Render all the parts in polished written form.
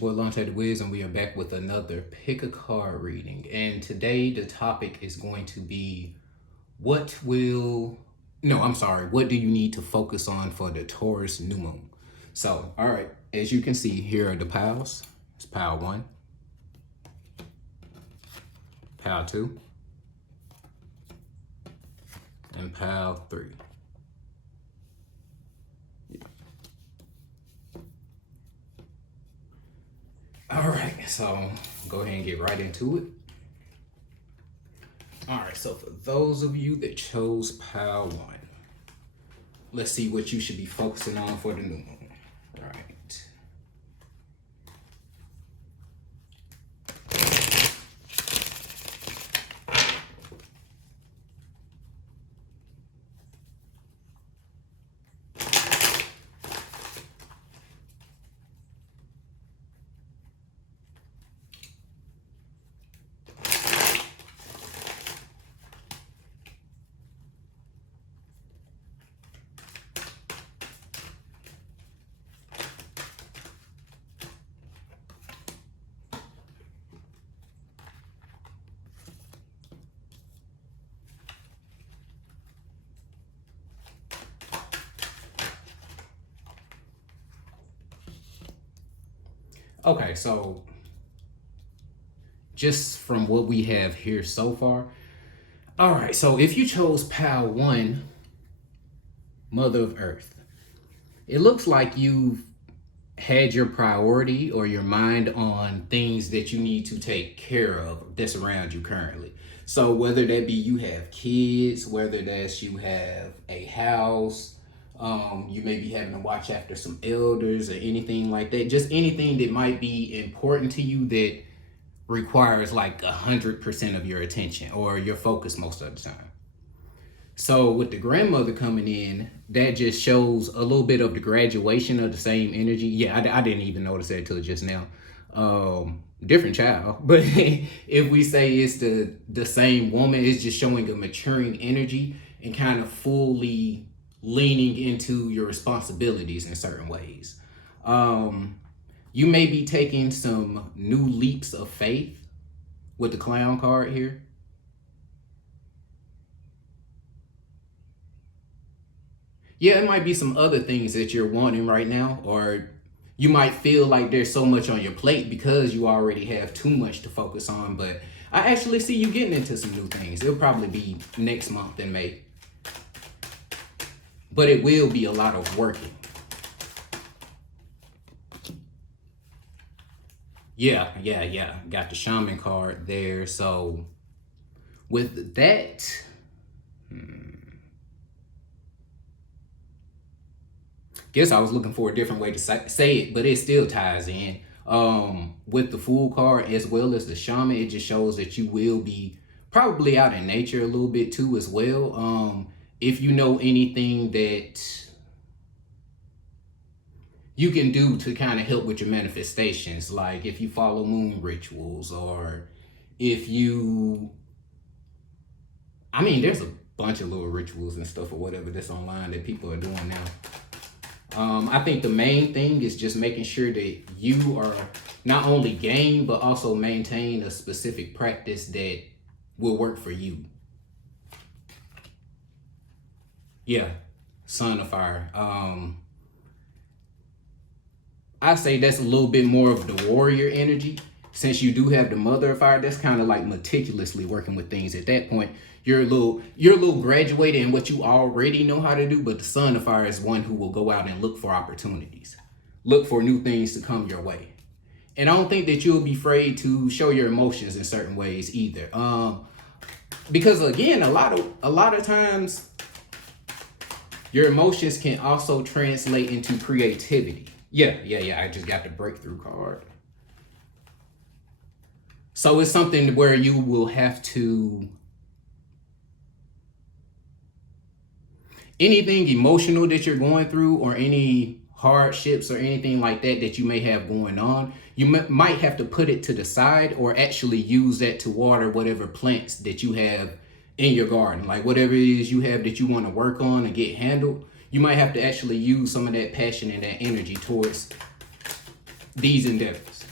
your boy Lantethewiz, and we are back with another pick a card reading. And today the topic is going to be what do you need to focus on for the Taurus new moon? So, all right, as you can see, here are the piles. It's pile 1, pile 2, and pile 3. All right, so go ahead and get right into it. All right, so for those of you that chose pile 1, let's see what you should be focusing on for the new moon. All right. Okay, so just from what we have here so far. All right, so if you chose pile 1, Mother of Earth, it looks like you've had your priority or your mind on things that you need to take care of that's around you currently. So whether that be you have kids, whether that's you have a house, you may be having to watch after some elders or anything like that. Just anything that might be important to you that requires like 100% of your attention or your focus most of the time. So with the grandmother coming in, that just shows a little bit of the graduation of the same energy. Yeah, I didn't even notice that till just now. Different child, but if we say it's the same woman, it's just showing a maturing energy and kind of fully leaning into your responsibilities in certain ways. You may be taking some new leaps of faith with the clown card here. Yeah, it might be some other things that you're wanting right now, or you might feel like there's so much on your plate because you already have too much to focus on. But I actually see you getting into some new things. It'll probably be next month in May. But it will be a lot of working. Yeah. Got the shaman card there. So with that, guess I was looking for a different way to say it, but it still ties in. With the Fool card as well as the shaman, it just shows that you will be probably out in nature a little bit too as well. If you know anything that you can do to kind of help with your manifestations, like if you follow moon rituals, or if you, there's a bunch of little rituals and stuff or whatever that's online that people are doing now. I think the main thing is just making sure that you are not only game, but also maintain a specific practice that will work for you. Yeah, Son of Fire. I say that's a little bit more of the warrior energy. Since you do have the Mother of Fire, that's kind of like meticulously working with things. At that point, you're a little graduated in what you already know how to do, but the Son of Fire is one who will go out and look for opportunities, look for new things to come your way. And I don't think that you'll be afraid to show your emotions in certain ways either. Because again, a lot of times your emotions can also translate into creativity. Yeah. I just got the breakthrough card. So it's something where you will have to, anything emotional that you're going through or any hardships or anything like that that you may have going on, you might have to put it to the side or actually use that to water whatever plants that you have in your garden. Like whatever it is you have that you want to work on and get handled, you might have to actually use some of that passion and that energy towards these endeavors.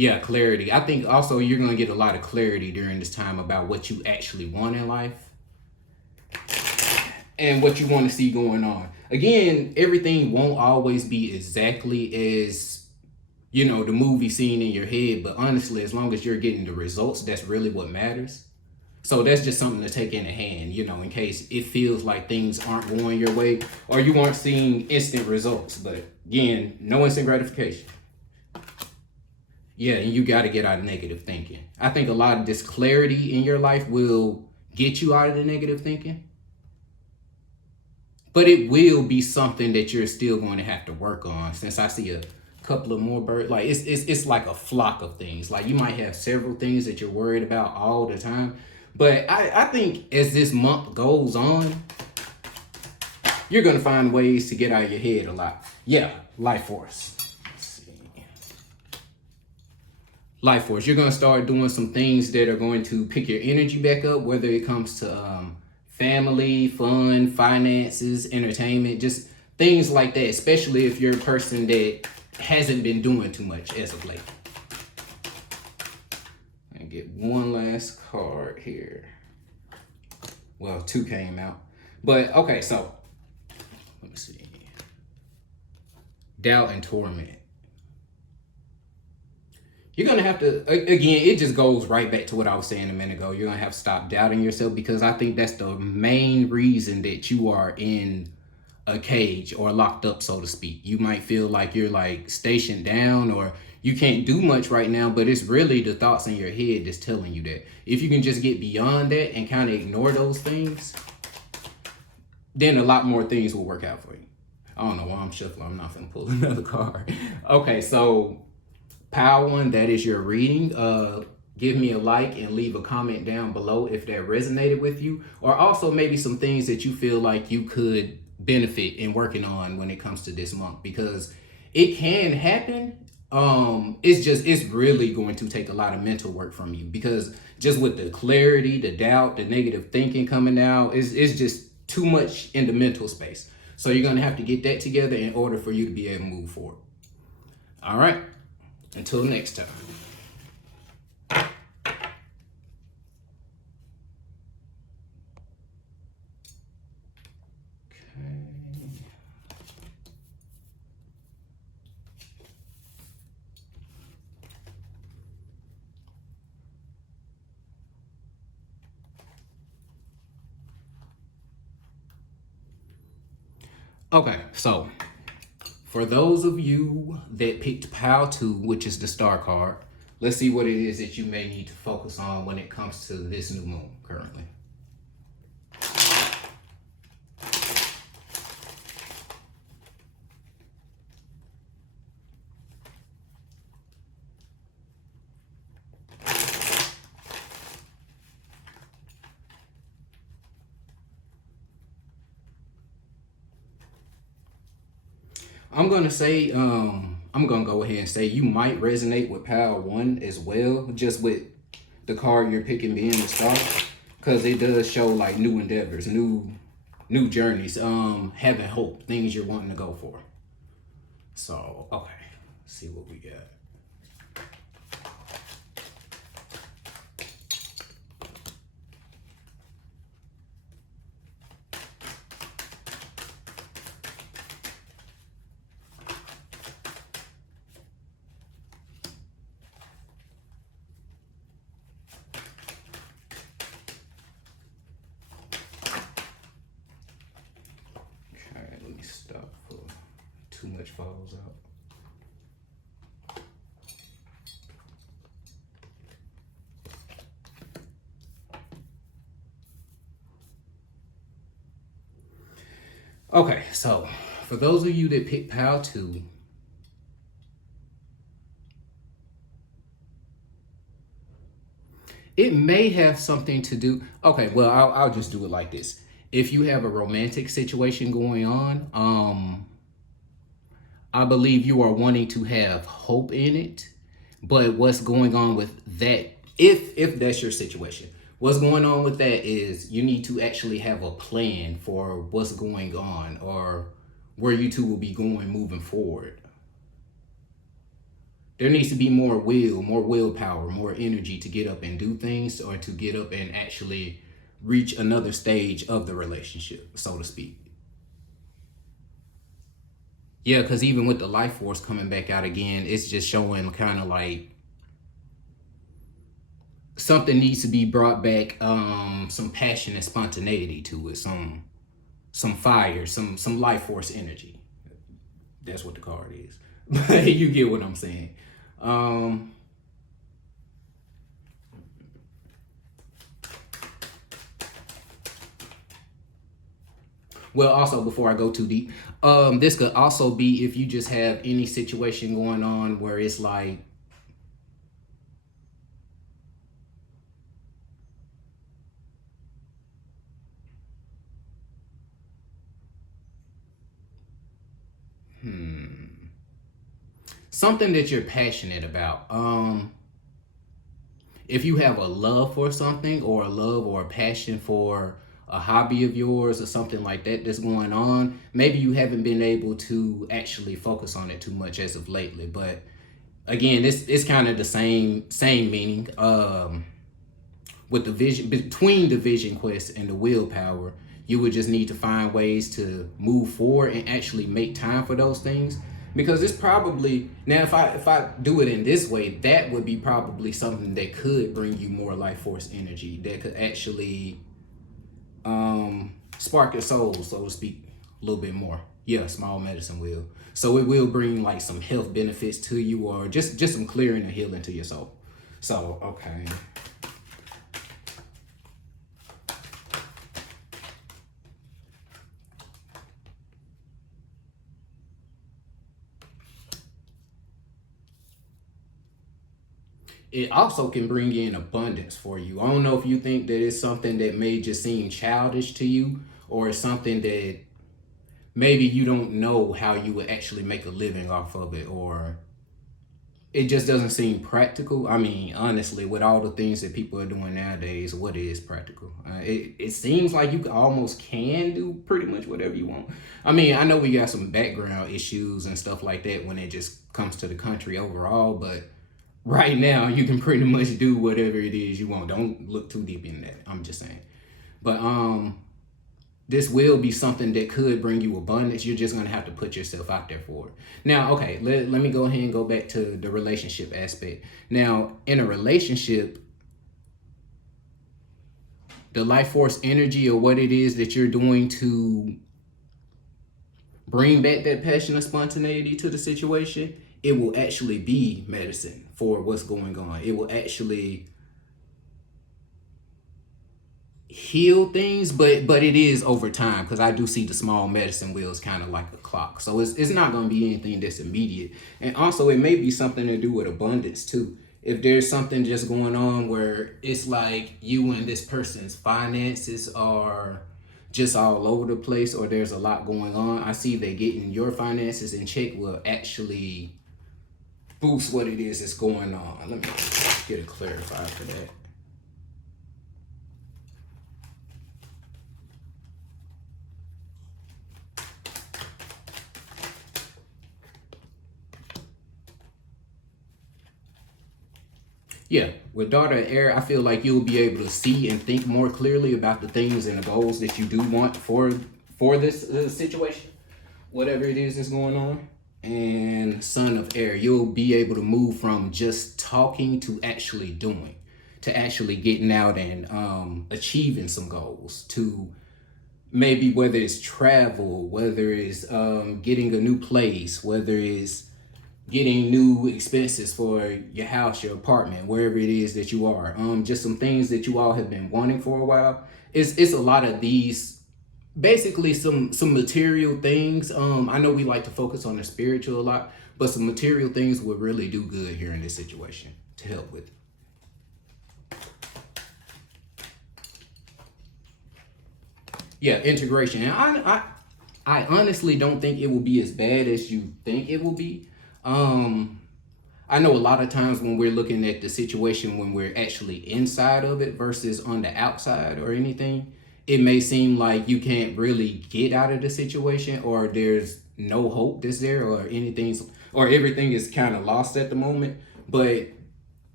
Yeah, clarity. I think also you're going to get a lot of clarity during this time about what you actually want in life and what you want to see going on. Again, everything won't always be exactly as, the movie scene in your head, but honestly, as long as you're getting the results, that's really what matters. So that's just something to take in hand, in case it feels like things aren't going your way or you aren't seeing instant results. But again, no instant gratification. Yeah, and you got to get out of negative thinking. I think a lot of this clarity in your life will get you out of the negative thinking. But it will be something that you're still going to have to work on. Since I see a couple of more birds, like it's like a flock of things. Like you might have several things that you're worried about all the time. But I think as this month goes on, you're going to find ways to get out of your head a lot. Yeah, life force. Life force. You're going to start doing some things that are going to pick your energy back up, whether it comes to family, fun, finances, entertainment, just things like that, especially if you're a person that hasn't been doing too much as of late. And get one last card here. Well, two came out. But okay, so let me see. Doubt and torment. You're going to have to, again, it just goes right back to what I was saying a minute ago. You're going to have to stop doubting yourself, because I think that's the main reason that you are in a cage or locked up, so to speak. You might feel like you're like stationed down or you can't do much right now, but it's really the thoughts in your head that's telling you that. If you can just get beyond that and kind of ignore those things, then a lot more things will work out for you. I don't know why I'm shuffling. I'm not going to pull another card. Okay, so Pile 1, that is your reading. Give me a like and leave a comment down below if that resonated with you, or also maybe some things that you feel like you could benefit in working on when it comes to this month, because it can happen. It's really going to take a lot of mental work from you, because just with the clarity, the doubt, the negative thinking coming out, it's just too much in the mental space. So you're going to have to get that together in order for you to be able to move forward. All right. Until next time. Okay, so for those of you that picked Pile 2, which is the star card, let's see what it is that you may need to focus on when it comes to this new moon currently. I'm going to say, I'm going to go ahead and say you might resonate with Pile 1 as well, just with the card you're picking being the star, because it does show like new endeavors, new journeys, having hope, things you're wanting to go for. So, okay, let's see what we got. Stop for too much falls out. Okay, so for those of you that picked Pile 2, it may have something to do. Okay, well, I'll just do it like this. If you have a romantic situation going on, I believe you are wanting to have hope in it. But what's going on with that, if that's your situation, what's going on with that is you need to actually have a plan for what's going on or where you two will be going moving forward. there needs to be more will, more willpower, more energy to get up and do things, or to get up and actually reach another stage of the relationship, so to speak. Yeah, because even with the life force coming back out again, it's just showing kind of like something needs to be brought back, some passion and spontaneity to it, some fire, some life force energy. That's what the card is. You get what I'm saying. Um, well, also before I go too deep, this could also be if you just have any situation going on where it's like, something that you're passionate about. If you have a love for something, or a love or a passion for a hobby of yours or something like that that's going on, maybe you haven't been able to actually focus on it too much as of lately. But again, it's kind of the same meaning. With the vision, between the vision quest and the willpower, you would just need to find ways to move forward and actually make time for those things. Because it's probably, now if I do it in this way, that would be probably something that could bring you more life force energy, that could actually spark your soul, so to speak, a little bit more. Yeah, small medicine will. So it will bring like some health benefits to you, or just some clearing and healing to your soul. So okay. It also can bring in abundance for you. I don't know if you think that it's something that may just seem childish to you, or it's something that maybe you don't know how you would actually make a living off of it, or it just doesn't seem practical. I mean, honestly, with all the things that people are doing nowadays, what is practical? It seems like you almost can do pretty much whatever you want. I mean, I know we got some background issues and stuff like that when it just comes to the country overall, but right now you can pretty much do whatever it is you want. Don't look too deep in that. I'm just saying. But this will be something that could bring you abundance. You're just gonna have to put yourself out there for it. Now, okay, let me go ahead and go back to the relationship aspect. Now, in a relationship, the life force energy, or what it is that you're doing to bring back that passion and spontaneity to the situation, it will actually be medicine for what's going on. It will actually heal things, but it is over time, because I do see the small medicine wheels kind of like a clock. So it's not going to be anything that's immediate. And also it may be something to do with abundance too. If there's something just going on where it's like you and this person's finances are just all over the place, or there's a lot going on, I see that getting your finances in check will actually boost what it is that's going on. Let me get it clarified for that. Yeah, with daughter and heir, I feel like you'll be able to see and think more clearly about the things and the goals that you do want for this situation, whatever it is that's going on. And son of air, you'll be able to move from just talking to actually doing, to actually getting out and achieving some goals, to maybe whether it's travel, whether it's getting a new place, whether it's getting new expenses for your house, your apartment, wherever it is that you are. Just some things that you all have been wanting for a while. It's a lot of these, basically some material things. I know we like to focus on the spiritual a lot, but some material things would really do good here in this situation to help with. Yeah, integration. And I honestly don't think it will be as bad as you think it will be. I know a lot of times when we're looking at the situation when we're actually inside of it versus on the outside or anything, it may seem like you can't really get out of the situation, or there's no hope that's there, or anything's, or everything is kind of lost at the moment. But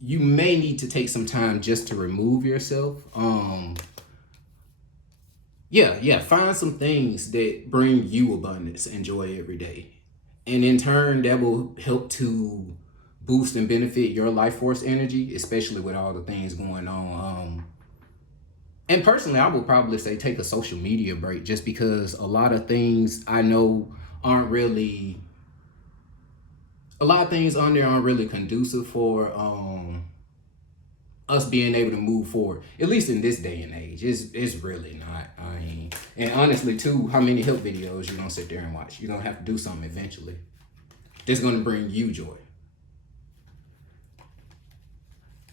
you may need to take some time just to remove yourself. Yeah, find some things that bring you abundance and joy every day. And in turn, that will help to boost and benefit your life force energy, especially with all the things going on. And personally, I would probably say take a social media break, just because a lot of things I know aren't really, a lot of things on there aren't really conducive for us being able to move forward. At least in this day and age, it's really not. I mean, and honestly, too, how many help videos you gonna sit there and watch? You're gonna have to do something eventually that's gonna bring you joy.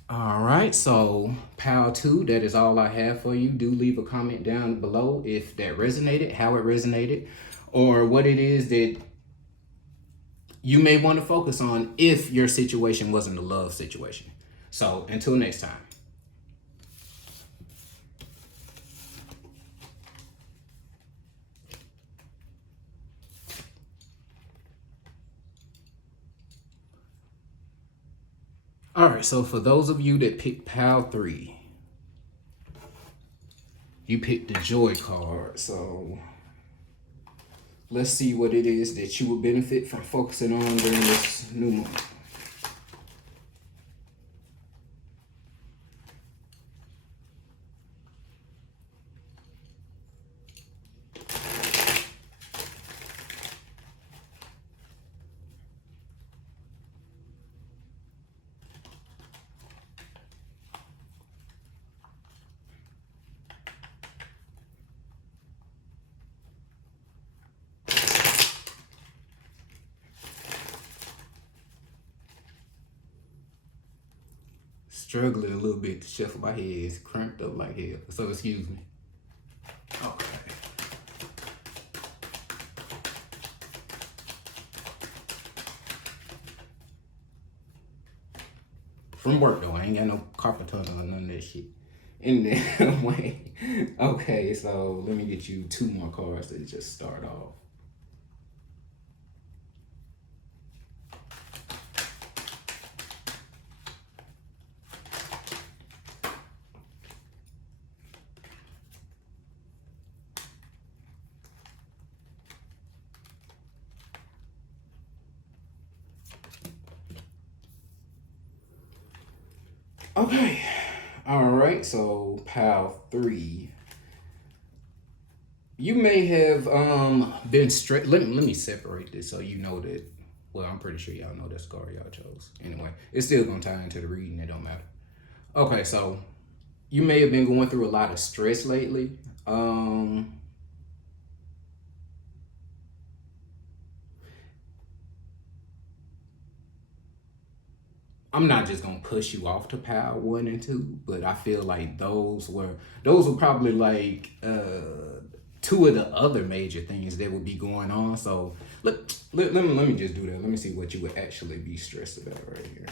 All right, so Pal 2, that is all I have for you. Do leave a comment down below if that resonated, how it resonated, or what it is that you may want to focus on if your situation wasn't a love situation. So until next time. All right, so for those of you that picked Pal 3, you picked the Joy card. So let's see what it is that you will benefit from focusing on during this new month. Struggling a little bit to shuffle my head. It's cramped up like hell. So excuse me. Okay. From work though, I ain't got no carpet tunnel or none of that shit in there. Way. Okay, so let me get you 2 more cards to just start off. Okay. All right. So Pal 3, you may have been straight. Let me separate this so you know that. Well, I'm pretty sure y'all know that card y'all chose. Anyway, it's still gonna tie into the reading. It don't matter. Okay, so you may have been going through a lot of stress lately. I'm not just gonna push you off to Pal 1 and 2, but I feel like those were probably like 2 of the other major things that would be going on. So let me just do that. Let me see what you would actually be stressed about right here.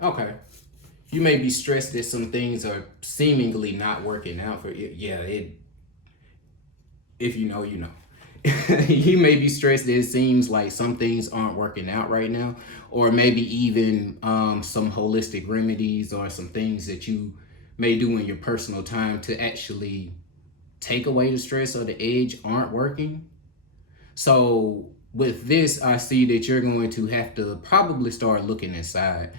Okay. You may be stressed that some things are seemingly not working out for you. Yeah, if you know, you know. You may be stressed that it seems like some things aren't working out right now, or maybe even some holistic remedies or some things that you may do in your personal time to actually take away the stress or the edge aren't working. So with this, I see that you're going to have to probably start looking inside.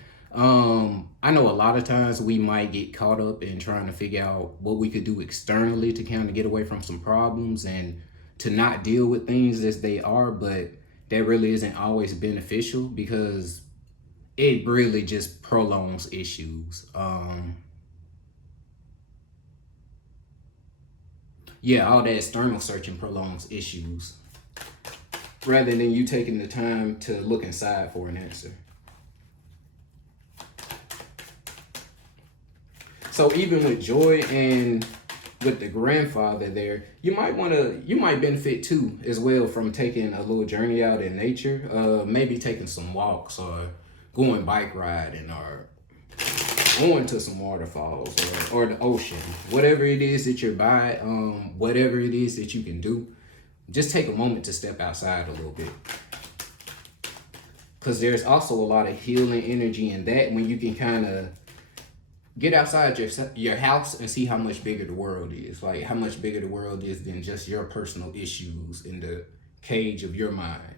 I know a lot of times we might get caught up in trying to figure out what we could do externally to kind of get away from some problems and to not deal with things as they are, but that really isn't always beneficial because it really just prolongs issues. Yeah, all that external searching prolongs issues rather than you taking the time to look inside for an answer. So even with Joy and with the grandfather there, you might benefit too as well from taking a little journey out in nature. Maybe taking some walks or going bike riding or going to some waterfalls or the ocean. Whatever it is that you're by, whatever it is that you can do, just take a moment to step outside a little bit. Because there's also a lot of healing energy in that when you can kind of get outside your house and see how much bigger the world is. Like how much bigger the world is than just your personal issues in the cage of your mind.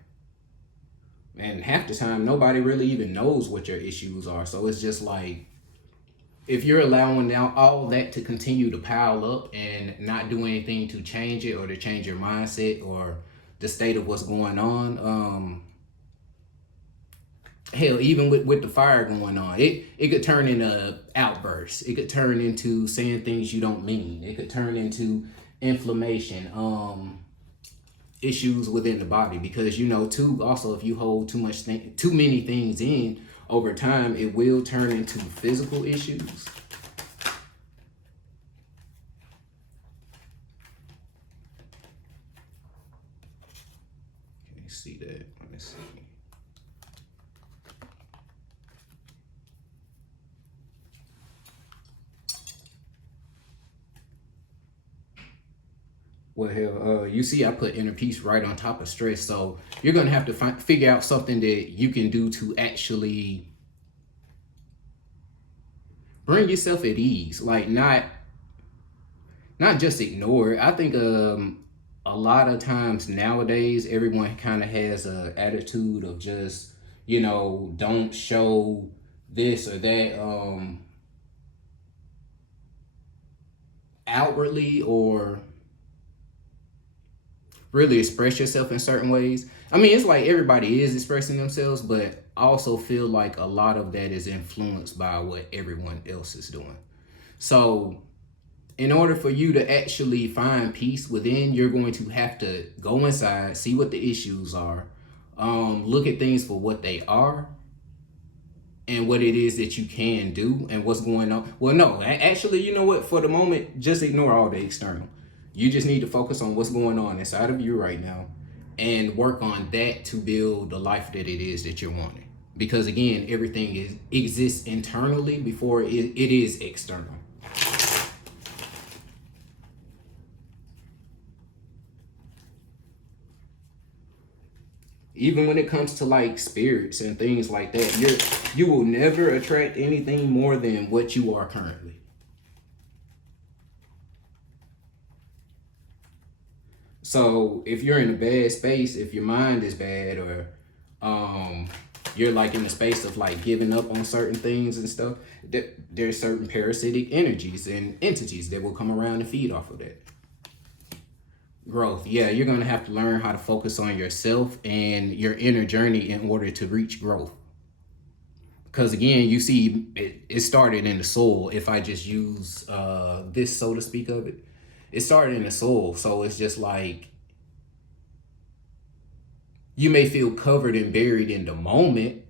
And half the time, nobody really even knows what your issues are. So it's just like, if you're allowing now all that to continue to pile up and not do anything to change it or to change your mindset or the state of what's going on, hell, even with the fire going on, it could turn into outbursts. It could turn into saying things you don't mean. It could turn into inflammation, issues within the body. Because too, also if you hold too many things in over time, it will turn into physical issues. Can you see that? Let me see. Well, hell, you see I put inner peace right on top of stress. So you're going to have to figure out something that you can do to actually bring yourself at ease. Like not just ignore it. I think a lot of times nowadays, everyone kind of has an attitude of just, don't show this or that outwardly or really express yourself in certain ways. I mean, it's like everybody is expressing themselves, but I also feel like a lot of that is influenced by what everyone else is doing. So in order for you to actually find peace within, you're going to have to go inside, see what the issues are, look at things for what they are, and what it is that you can do and what's going on. Well, no, actually, you know what? For the moment, just ignore all the external. You just need to focus on what's going on inside of you right now and work on that to build the life that it is that you're wanting. Because again, everything exists internally before it is external. Even when it comes to like spirits and things like that, you will never attract anything more than what you are currently. So if you're in a bad space, if your mind is bad, or you're like in the space of like giving up on certain things and stuff, there's certain parasitic energies and entities that will come around and feed off of that. Growth. Yeah, you're going to have to learn how to focus on yourself and your inner journey in order to reach growth. Because again, you see, it started in the soul. If I just use this, so to speak, of it. It started in the soul, so it's just like you may feel covered and buried in the moment,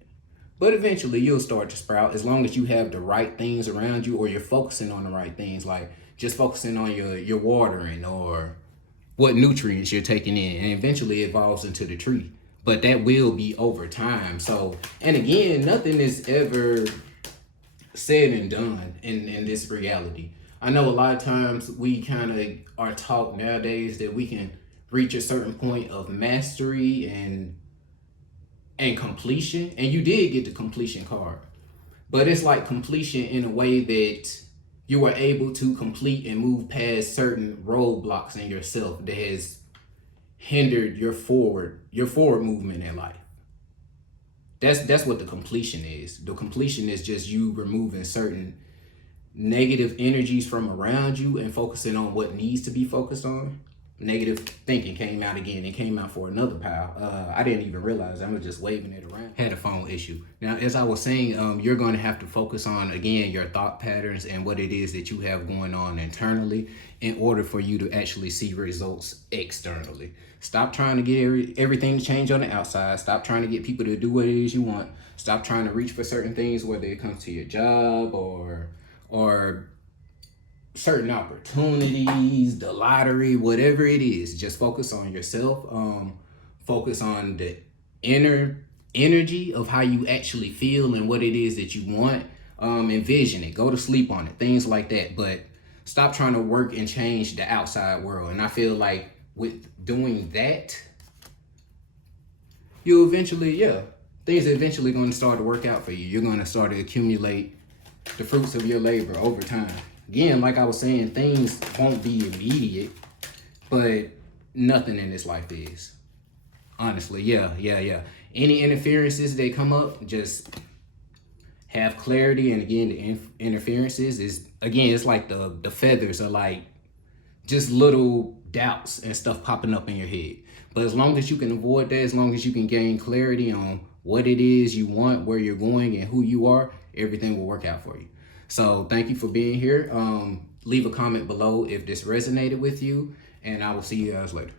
but eventually you'll start to sprout as long as you have the right things around you or you're focusing on the right things, like just focusing on your watering or what nutrients you're taking in, and eventually it evolves into the tree. But that will be over time. So, and again, nothing is ever said and done in this reality. I know a lot of times we kind of are taught nowadays that we can reach a certain point of mastery and completion. And you did get the completion card. But it's like completion in a way that you were able to complete and move past certain roadblocks in yourself that has hindered your forward movement in life. That's what the completion is. The completion is just you removing certain negative energies from around you and focusing on what needs to be focused on. Negative thinking came out again. It came out for another pile. I didn't even realize. I was just waving it around. Had a phone issue. Now, as I was saying, you're going to have to focus on, again, your thought patterns and what it is that you have going on internally in order for you to actually see results externally. Stop trying to get everything to change on the outside. Stop trying to get people to do what it is you want. Stop trying to reach for certain things, whether it comes to your job or certain opportunities, the lottery, whatever it is. Just focus on yourself. Focus on the inner energy of how you actually feel and what it is that you want. Envision it. Go to sleep on it. Things like that. But stop trying to work and change the outside world. And I feel like with doing that, you eventually, things are eventually going to start to work out for you. You're going to start to accumulate the fruits of your labor over time. Again, like I was saying, things won't be immediate, but nothing in this life is. Honestly, yeah. Any interferences that come up, just have clarity. And again, the interferences is, again, it's like the feathers are like just little doubts and stuff popping up in your head. But as long as you can avoid that, as long as you can gain clarity on what it is you want, where you're going, and who you are, everything will work out for you. So thank you for being here. Leave a comment below if this resonated with you, and I will see you guys later.